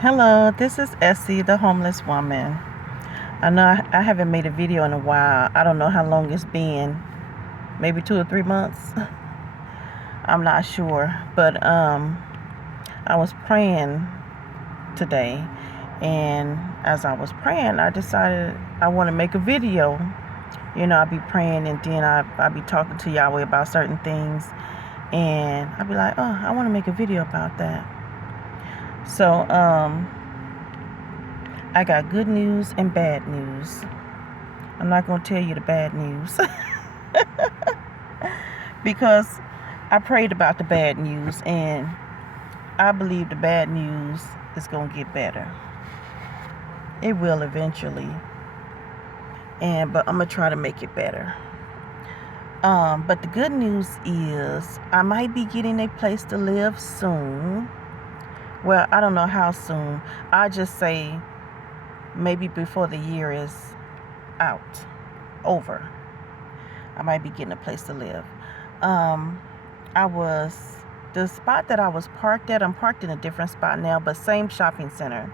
Hello, this is Essie, the homeless woman. I know I haven't made a video in a while. I don't know how long it's been. Maybe 2 or 3 months. I'm not sure. But I was praying today, and as I was praying, I decided I want to make a video. I'll be praying, and then I'll be talking to Yahweh about certain things, and I'll be like, oh, I want to make a video about that. So I got good news and bad news. I'm not going to tell you the bad news because I prayed about the bad news, and I believe the bad news is going to get better. It will eventually, but I'm going to try to make it better. But the good news is I might be getting a place to live soon. Well, I don't know how soon. I just say maybe before the year is over. I might be getting a place to live. The spot that I was parked at, I'm parked in a different spot now, but same shopping center.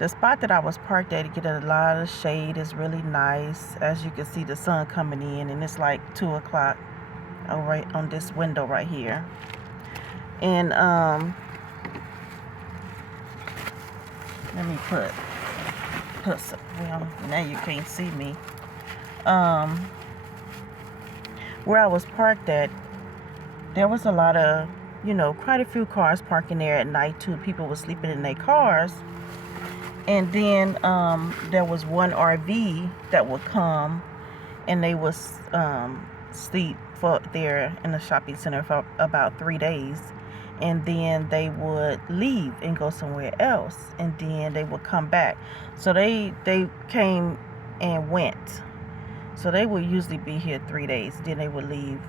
The spot that I was parked at, you get a lot of shade. It's really nice. As you can see, the sun coming in, and it's like 2 o'clock right on this window right here. And let me put some, well, now you can't see me. Where I was parked at, there was a lot of, quite a few cars parking there at night too. People were sleeping in their cars. And then there was one RV that would come, and they would sleep there in the shopping center for about 3 days. And then they would leave and go somewhere else. And then they would come back. So they came and went. So they would usually be here 3 days. Then they would leave.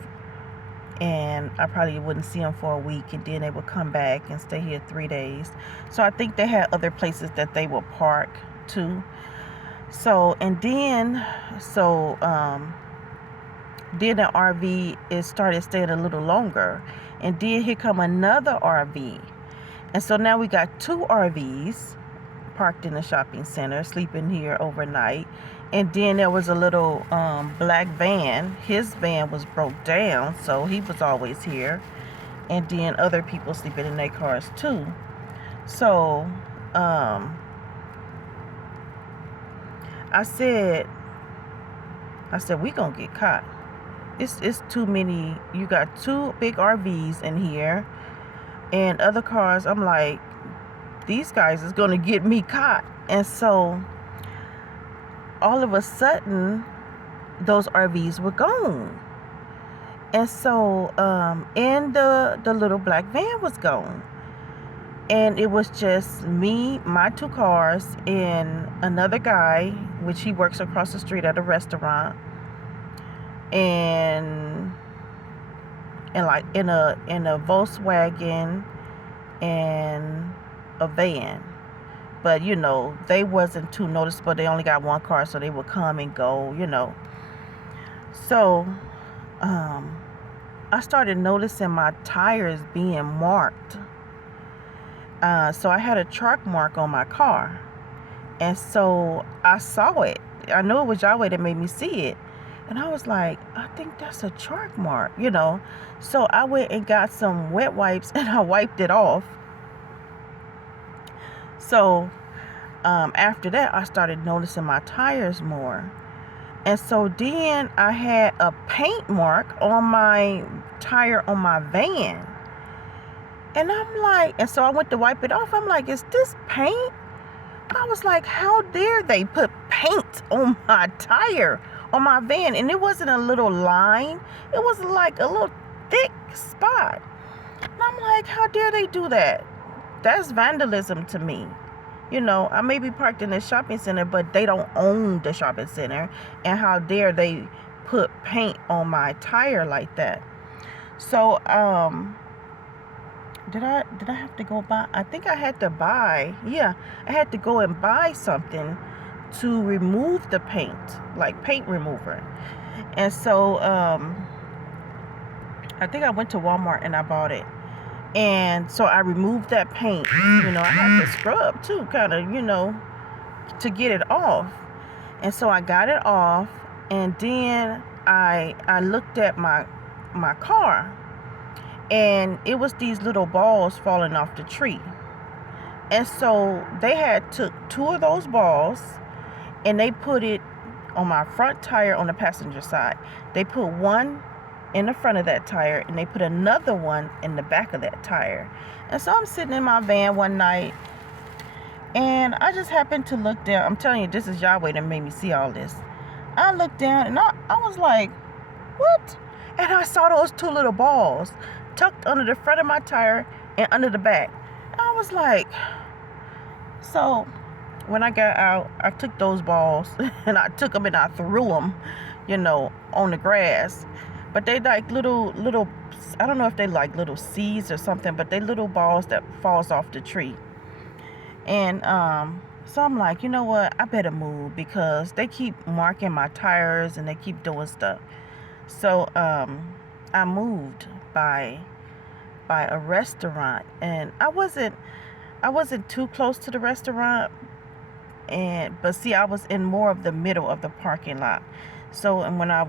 And I probably wouldn't see them for a week, and then they would come back and stay here 3 days. So I think they had other places that they would park too. Then the RV started staying a little longer, and then here come another RV, and so now we got 2 RVs parked in the shopping center, sleeping here overnight. And then there was a little black van. His van was broke down, so he was always here. And then other people sleeping in their cars too. So I said we gonna get caught. It's too many. You got 2 big RVs in here and other cars. I'm like, these guys is gonna get me caught. And so all of a sudden, those RVs were gone. And so, and the little black van was gone. And it was just me, my 2 cars, and another guy, which he works across the street at a restaurant. And like in a Volkswagen and a van. But, they wasn't too noticeable. They only got 1 car, so they would come and go, So, I started noticing my tires being marked. So I had a chalk mark on my car. And so I saw it. I knew it was Yahweh that made me see it. And I was like, I think that's a chalk mark, So I went and got some wet wipes, and I wiped it off. So after that, I started noticing my tires more. And so then I had a paint mark on my tire on my van. And I'm like, and so I went to wipe it off. I'm like, is this paint? I was like, how dare they put paint on my tire on my van? And it wasn't a little line. It was like a little thick spot. And I'm like, how dare they do that? That's vandalism to me. I may be parked in the shopping center, but they don't own the shopping center. And how dare they put paint on my tire like that? So, did I have to go buy? I think I had to buy. Yeah, I had to go and buy something to remove the paint, like paint remover. And so, I think I went to Walmart and I bought it. And so I removed that paint. I had to scrub too, kind of, to get it off. And so I got it off, and then I looked at my car, and it was these little balls falling off the tree. And so they had took 2 of those balls, and they put it on my front tire on the passenger side. They put one in the front of that tire, and they put another one in the back of that tire. And so I'm sitting in my van one night, and I just happened to look down. I'm telling you, this is Yahweh that made me see all this. I looked down, and I was like, what? And I saw those 2 little balls tucked under the front of my tire and under the back. I was like, so when I got out, I took those balls and I took them and I threw them, on the grass. But they like little, I don't know if they like little seeds or something, but they little balls that falls off the tree. And so I'm like, you know what? I better move, because they keep marking my tires and they keep doing stuff. So I moved by a restaurant, and I wasn't too close to the restaurant, but see, I was in more of the middle of the parking lot. So, and when at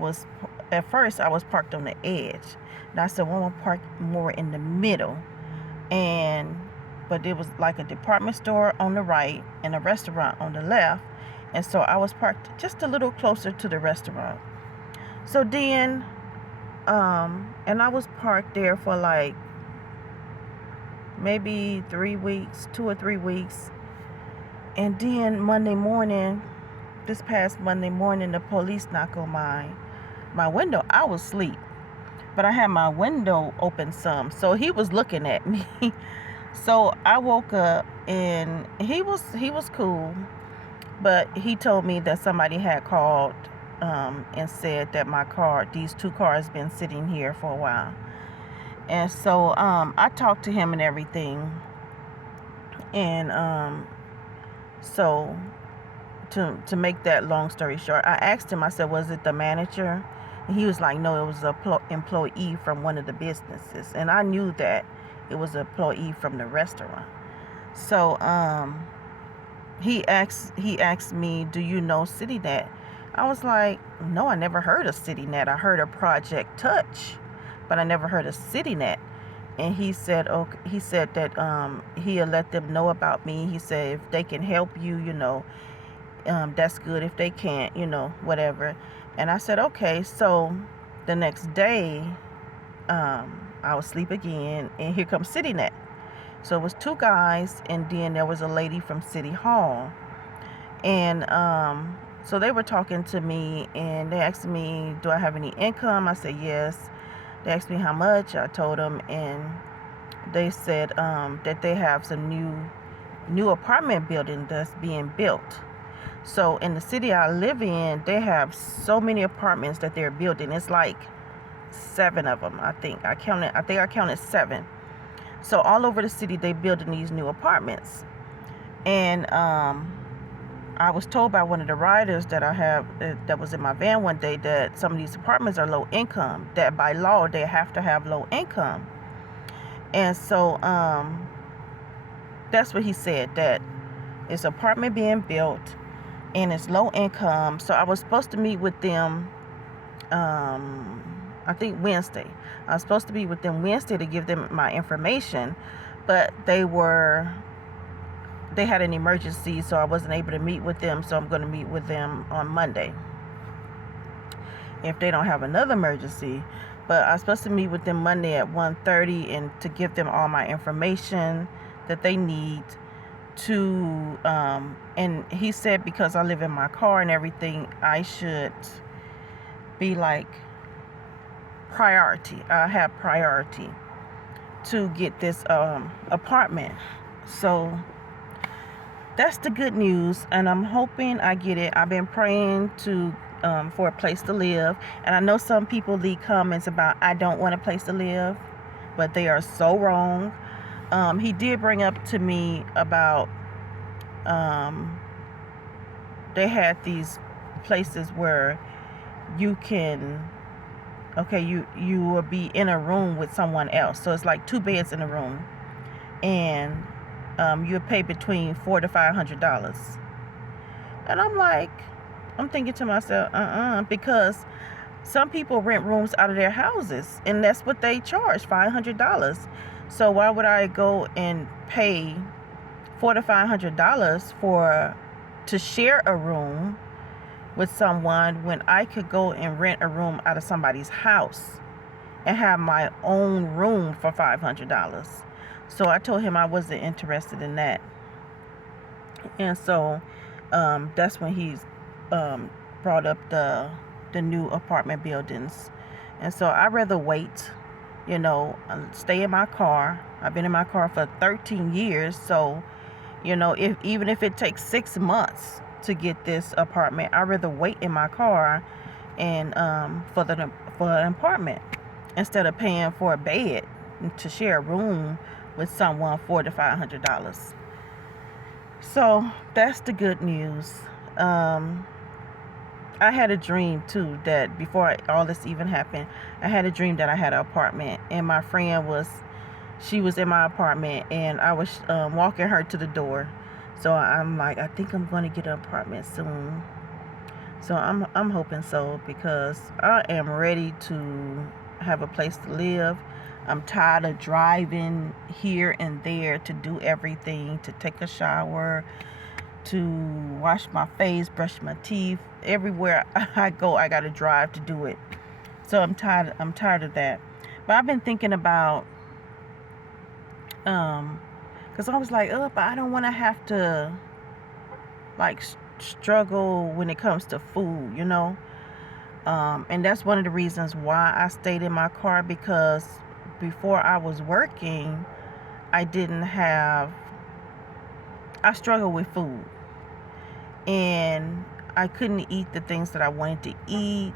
first I was parked on the edge, and I said, well, I'm gonna park more in the middle. But it was like a department store on the right and a restaurant on the left, and so I was parked just a little closer to the restaurant. So then, and I was parked there for like maybe 3 weeks, 2 or 3 weeks. And then this past Monday morning, the police knocked on my window. I was asleep, but I had my window open some, so he was looking at me. So I woke up, and he was cool, but he told me that somebody had called and said that these 2 cars been sitting here for a while. And so I talked to him and everything, and so to make that long story short, I asked him, I said, was it the manager? And he was like, no, it was an employee from one of the businesses. And I knew that it was an employee from the restaurant. So he asked me, do you know CityNet? I was like, no, I never heard of CityNet. I heard of Project Touch, but I never heard of CityNet. And he said that he'll let them know about me. He said if they can help you, that's good. If they can't, whatever. And I said, okay. So the next day, I was asleep again, and here comes CityNet. So it was 2 guys, and then there was a lady from City Hall. And so they were talking to me, and they asked me, do I have any income? I said yes. They asked me how much. I told them, and they said that they have some new apartment building that's being built. So in the city I live in, they have so many apartments that they're building. It's like 7 of them, I think. I counted 7. So all over the city, they building these new apartments. And I was told by one of the riders that I have that was in my van one day that some of these apartments are low income, that by law they have to have low income. And so that's what he said, that it's an apartment being built and it's low income. So I was supposed to meet with them I think Wednesday. I was supposed to be with them Wednesday to give them my information, but they had an emergency, so I wasn't able to meet with them. So I'm going to meet with them on Monday if they don't have another emergency. But I was supposed to meet with them Monday at 1:30 and to give them all my information that they need to and he said because I live in my car and everything, I should be like priority. I have priority to get this apartment. So that's the good news, and I'm hoping I get it. I've been praying for a place to live, and I know some people leave comments about I don't want a place to live, but they are so wrong. He did bring up to me about they had these places where you can Okay, you will be in a room with someone else. So it's like 2 beds in a room, and you'll pay between $400 to $500. And I'm thinking to myself, because some people rent rooms out of their houses, and that's what they charge, $500. So why would I go and pay $400 to $500 to share a room with someone when I could go and rent a room out of somebody's house and have my own room for $500? So I told him I wasn't interested in that. And so that's when he's brought up the new apartment buildings. And so I'd rather wait, stay in my car. I've been in my car for 13 years. So, even if it takes 6 months to get this apartment, I'd rather wait in my car and for an apartment instead of paying for a bed to share a room with someone $400 to $500. So that's the good news. I had a dream too that before all this even happened, I had a dream that I had an apartment, and my friend was in my apartment, and I was walking her to the door. So I'm like, I think I'm going to get an apartment soon. So I'm hoping so, because I am ready to have a place to live. I'm tired of driving here and there to do everything, to take a shower, to wash my face, brush my teeth. Everywhere I go, I got to drive to do it. So I'm tired of that. But I've been thinking about, because I was like, but I don't want to have to like struggle when it comes to food, and that's one of the reasons why I stayed in my car, because before I was working, I struggled with food, and I couldn't eat the things that I wanted to eat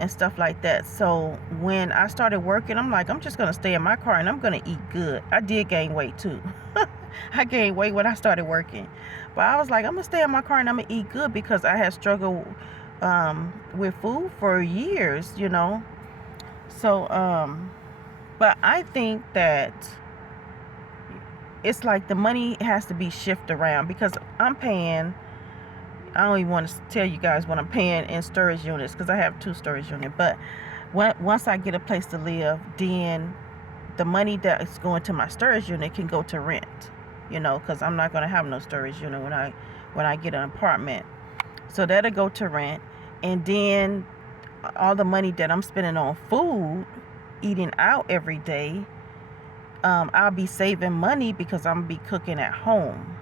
and stuff like that. So when I started working, I'm like, I'm just going to stay in my car and I'm going to eat good. I did gain weight too. I gained weight when I started working. But I was like, I'm going to stay in my car and I'm going to eat good, because I had struggled with food for years, So, but I think that it's like the money has to be shifted around, because I'm paying, I don't even want to tell you guys what I'm paying in storage units, because I have 2 storage units. But once I get a place to live, then the money that's going to my storage unit can go to rent, because I'm not going to have no storage unit when I get an apartment. So that'll go to rent. And then all the money that I'm spending on food, eating out every day, I'll be saving money because I'm going to be cooking at home.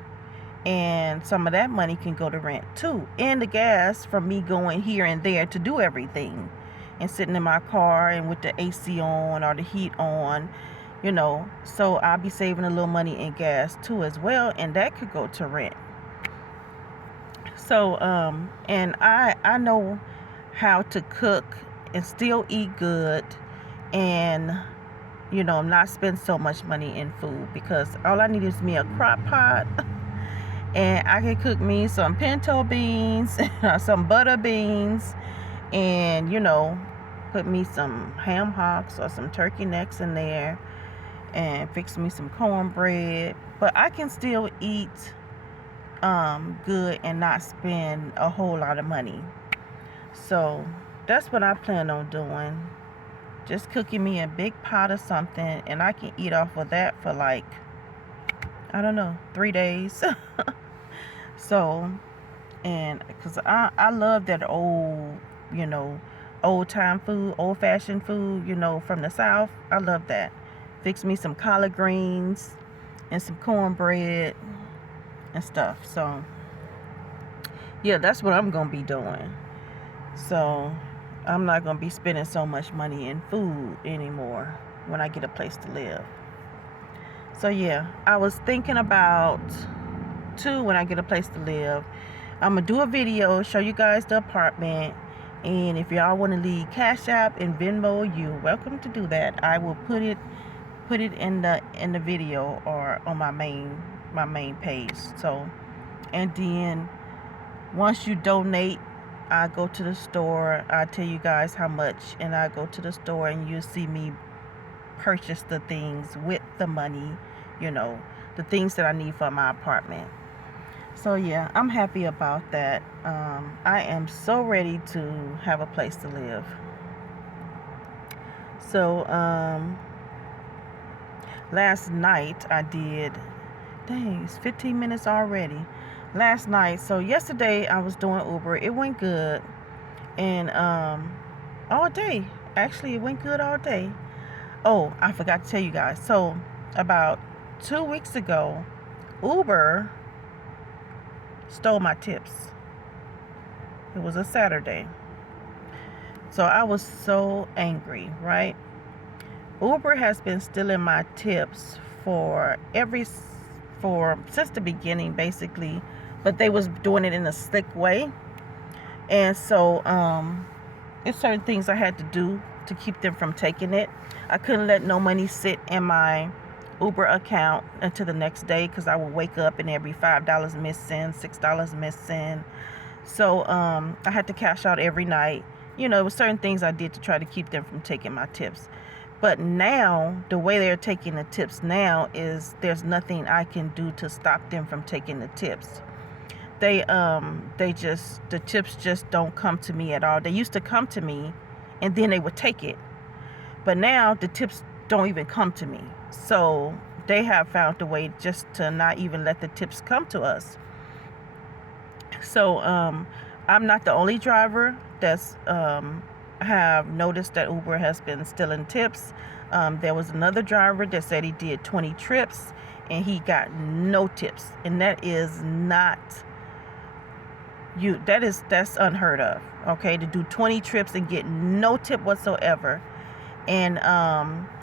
And some of that money can go to rent too. And the gas from me going here and there to do everything, and sitting in my car and with the AC on or the heat on, So I'll be saving a little money in gas too as well. And that could go to rent. So, and I know how to cook and still eat good, and not spend so much money in food, because all I need is me a crock pot, and I can cook me some pinto beans, some butter beans, and put me some ham hocks or some turkey necks in there, and fix me some cornbread. But I can still eat good and not spend a whole lot of money. So that's what I plan on doing. Just cooking me a big pot of something, and I can eat off of that for like, I don't know, 3 days. So, and because I love that old, old time food, old fashioned food, from the South. I love that. Fix me some collard greens and some cornbread and stuff. So yeah, that's what I'm gonna be doing. So I'm not gonna be spending so much money in food anymore when I get a place to live. So yeah, I was thinking about too, when I get a place to live, I'm gonna do a video, show you guys the apartment, and if y'all want to leave Cash App and Venmo, you're welcome to do that. I will put it in the video or on my main page. So, and then once you donate I go to the store, I tell you guys how much, and I go to the store and you see me purchase the things with the money, you know, the things that I need for my apartment. So yeah, I'm happy about that. I am so ready to have a place to live. So last night I did, dang, it's 15 minutes already. Last night, so yesterday I was doing Uber. It went good, and all day. Actually, it went good all day. Oh, I forgot to tell you guys. So about 2 weeks ago, Uber stole my tips. It was a Saturday. So I was so angry, right? Uber has been stealing my tips since the beginning, basically, but they was doing it in a slick way. And so it's certain things I had to do to keep them from taking it. I couldn't let no money sit in my Uber account until the next day, because I would wake up and there'd be $5 missing, $6 missing. So I had to cash out every night. You know, it was certain things I did to try to keep them from taking my tips. But now, the way they're taking the tips now is there's nothing I can do to stop them from taking the tips. The tips just don't come to me at all. They used to come to me and then they would take it. But now the tips don't even come to me. So they have found a way just to not even let the tips come to us. So I'm not the only driver that's have noticed that Uber has been stealing tips. There was another driver that said he did 20 trips and he got no tips, and that is not that's unheard of. Okay, to do 20 trips and get no tip whatsoever. And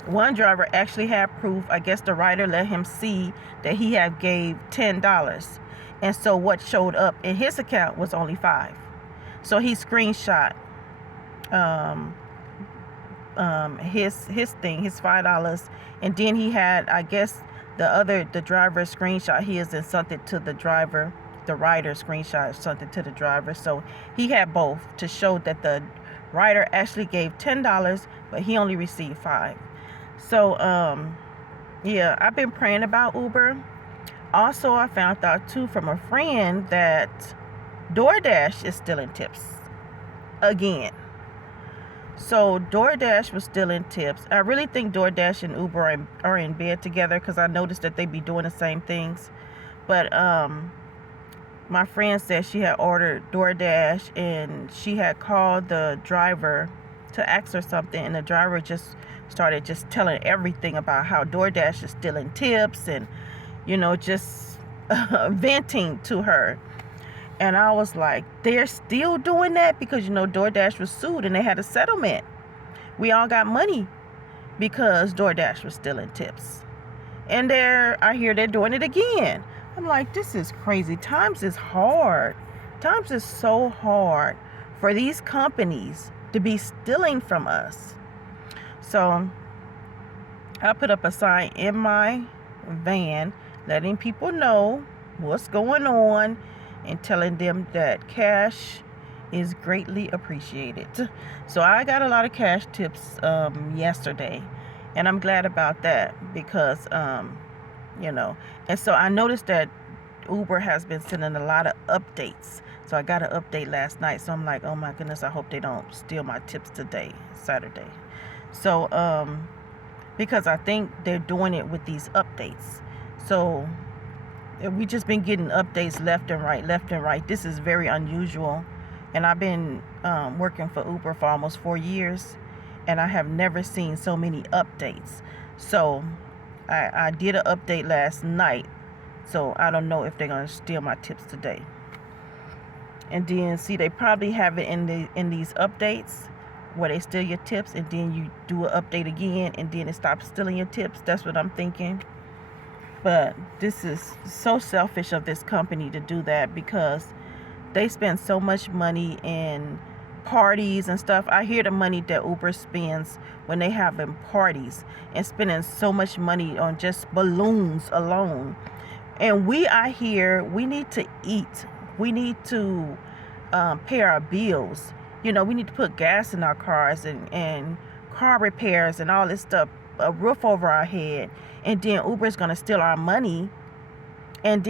one driver actually had proof. I guess the rider let him see that he had gave $10, and so what showed up in his account was only $5. So he screenshot his $5, and then he had, I guess, the driver screenshot his and sent it to the rider screenshot something to the driver. So he had both to show that the rider actually gave $10, but he only received $5. So yeah, I've been praying about Uber. Also, I found out too from a friend that DoorDash is stealing tips again. So DoorDash was stealing tips. I really think DoorDash and Uber are in bed together, because I noticed that they be doing the same things. But my friend said she had ordered DoorDash and she had called the driver to ask her something, and the driver just started telling everything about how DoorDash is stealing tips and, you know, just venting to her. And I was like, they're still doing that? Because, you know, DoorDash was sued and they had a settlement. We all got money because DoorDash was stealing tips. And I hear they're doing it again. I'm like, this is crazy. Times is hard. Times is so hard for these companies to be stealing from us. So I put up a sign in my van letting people know what's going on and telling them that cash is greatly appreciated. So I got a lot of cash tips yesterday, and I'm glad about that, because you know, and so I noticed that Uber has been sending a lot of updates. So I got an update last night, so I'm like, oh my goodness, I hope they don't steal my tips today, Saturday. So because I think they're doing it with these updates. So we just been getting updates left and right. This is very unusual, and I've been working for Uber for almost 4 years, and I have never seen so many updates. So I did an update last night, so I don't know if they're gonna steal my tips today. And then see, they probably have it in these updates where they steal your tips, and then you do an update again, and then it stops stealing your tips. That's what I'm thinking. But this is so selfish of this company to do that, because they spend so much money in parties and stuff. I hear the money that Uber spends when they having parties, and spending so much money on just balloons alone. And we out here, we need to eat. We need to pay our bills. We need to put gas in our cars and car repairs and all this stuff, a roof over our head. And then Uber is going to steal our money and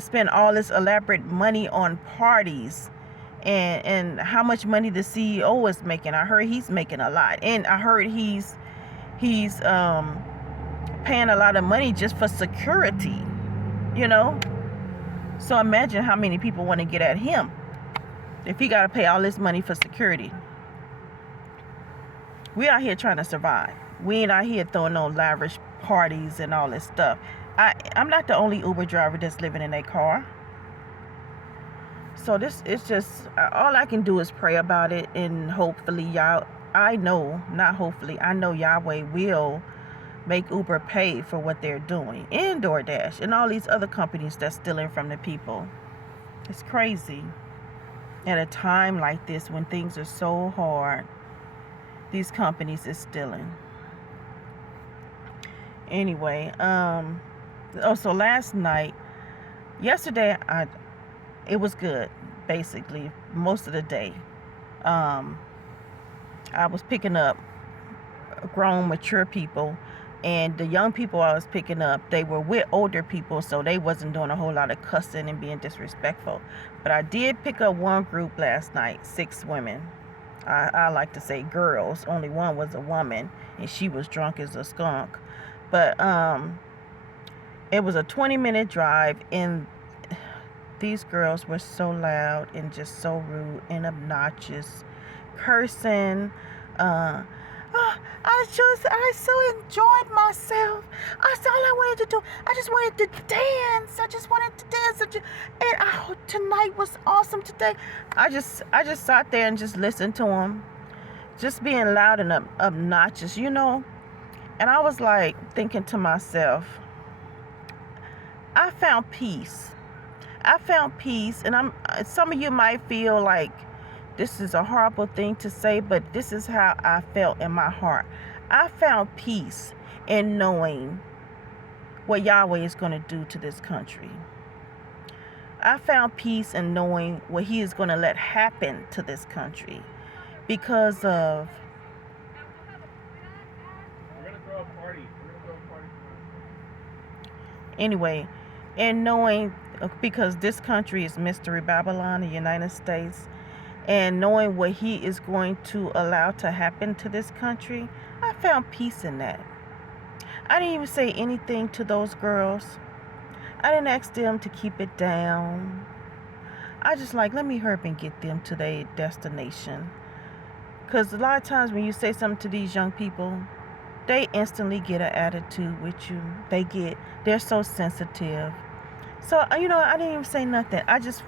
spend all this elaborate money on parties. And how much money the CEO is making. I heard he's making a lot. And I heard he's paying a lot of money just for security, So imagine how many people want to get at him if he got to pay all this money for security. We out here trying to survive. We ain't out here throwing no lavish parties and all this stuff. I'm not the only Uber driver that's living in a car. So this is just, all I can do is pray about it, and hopefully I know Yahweh will make Uber pay for what they're doing, and DoorDash and all these other companies that's stealing from the people. It's crazy. At a time like this, when things are so hard, these companies is stealing. Anyway, so yesterday, it was good, basically, most of the day. I was picking up grown, mature people, and the young people I was picking up, they were with older people, so they wasn't doing a whole lot of cussing and being disrespectful. But I did pick up one group last night, 6 women. I like to say girls. Only one was a woman, and she was drunk as a skunk. But it was a 20-minute drive, and these girls were so loud and just so rude and obnoxious, cursing. I so enjoyed myself. That's all I wanted to do. I just wanted to dance. And tonight was awesome today. I just sat there and just listened to them, just being loud and obnoxious, And I was like thinking to myself, I found peace. And some of you might feel like this is a horrible thing to say, but this is how I felt in my heart. I found peace in knowing what Yahweh is going to do to this country. I found peace in knowing what He is going to let happen to this country because of... We're going to throw a party. Anyway, and knowing, because this country is Mystery Babylon, the United States, and knowing what He is going to allow to happen to this country, I found peace in that. I didn't even say anything to those girls. I didn't ask them to keep it down. I just let me hurry up and get them to their destination. Because a lot of times when you say something to these young people, they instantly get an attitude with you. They're so sensitive. So, I didn't even say nothing. I just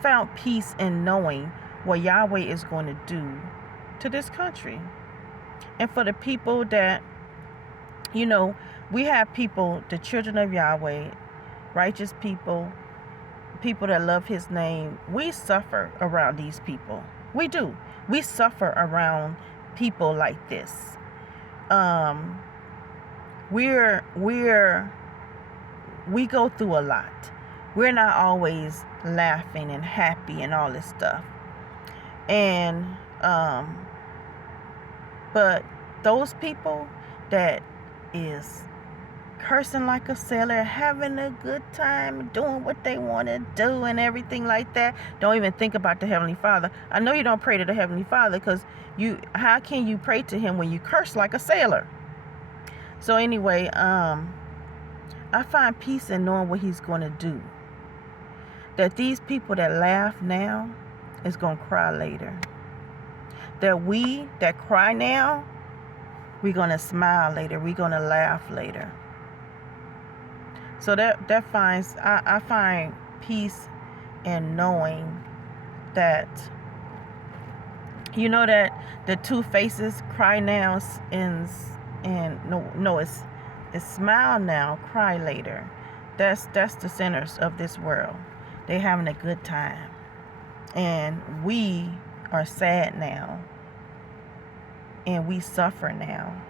found peace in knowing what Yahweh is going to do to this country. And for the people that, we have people, the children of Yahweh, righteous people that love His name. We suffer around these people. We do. We suffer around people like this. We go through a lot. We're not always laughing and happy and all this stuff. And but those people that is cursing like a sailor, having a good time, doing what they want to do and everything like that, don't even think about the Heavenly Father. I know you don't pray to the Heavenly Father, because how can you pray to Him when you curse like a sailor? So anyway, I find peace in knowing what He's going to do. That these people that laugh now is going to cry later. That we that cry now, we're going to smile later. We're going to laugh later. So I find peace in knowing that, that the two faces, cry now it's smile now, cry later. That's the sinners of this world. They having a good time. And we are sad now. And we suffer now.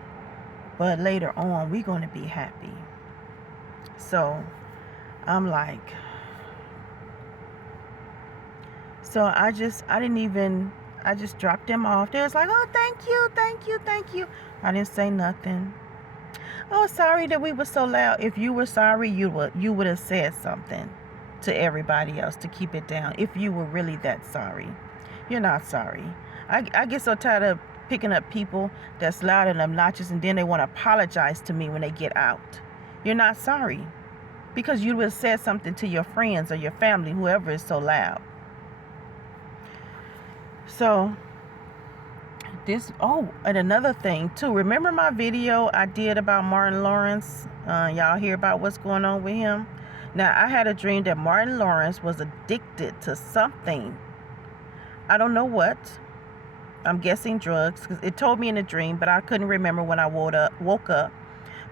But later on, we're going to be happy. So, I'm like, So I just dropped them off. They was like, oh, thank you, thank you, thank you. I didn't say nothing. Oh, sorry that we were so loud. If you were sorry, you would have said something to everybody else to keep it down. If you were really that sorry. You're not sorry. I get so tired of picking up people that's loud and obnoxious, and then they want to apologize to me when they get out. You're not sorry, because you would have said something to your friends or your family, whoever is so loud. So and another thing too, remember my video I did about Martin Lawrence? Y'all hear about what's going on with him? Now, I had a dream that Martin Lawrence was addicted to something. I don't know what. I'm guessing drugs, because it told me in a dream, but I couldn't remember when I woke up.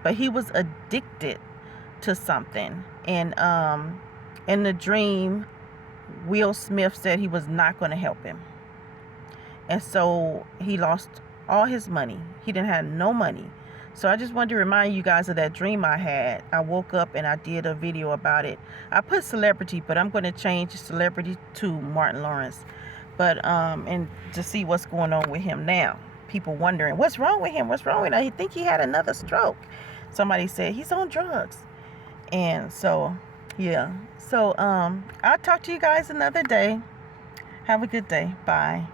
But he was addicted to something. And in the dream, Will Smith said he was not going to help him. And so he lost all his money. He didn't have no money. So I just wanted to remind you guys of that dream I had. I woke up and I did a video about it. I put celebrity, but I'm going to change celebrity to Martin Lawrence. But and to see what's going on with him now. People wondering, what's wrong with him? What's wrong with him? I think he had another stroke. Somebody said he's on drugs. And so, yeah. So I'll talk to you guys another day. Have a good day. Bye.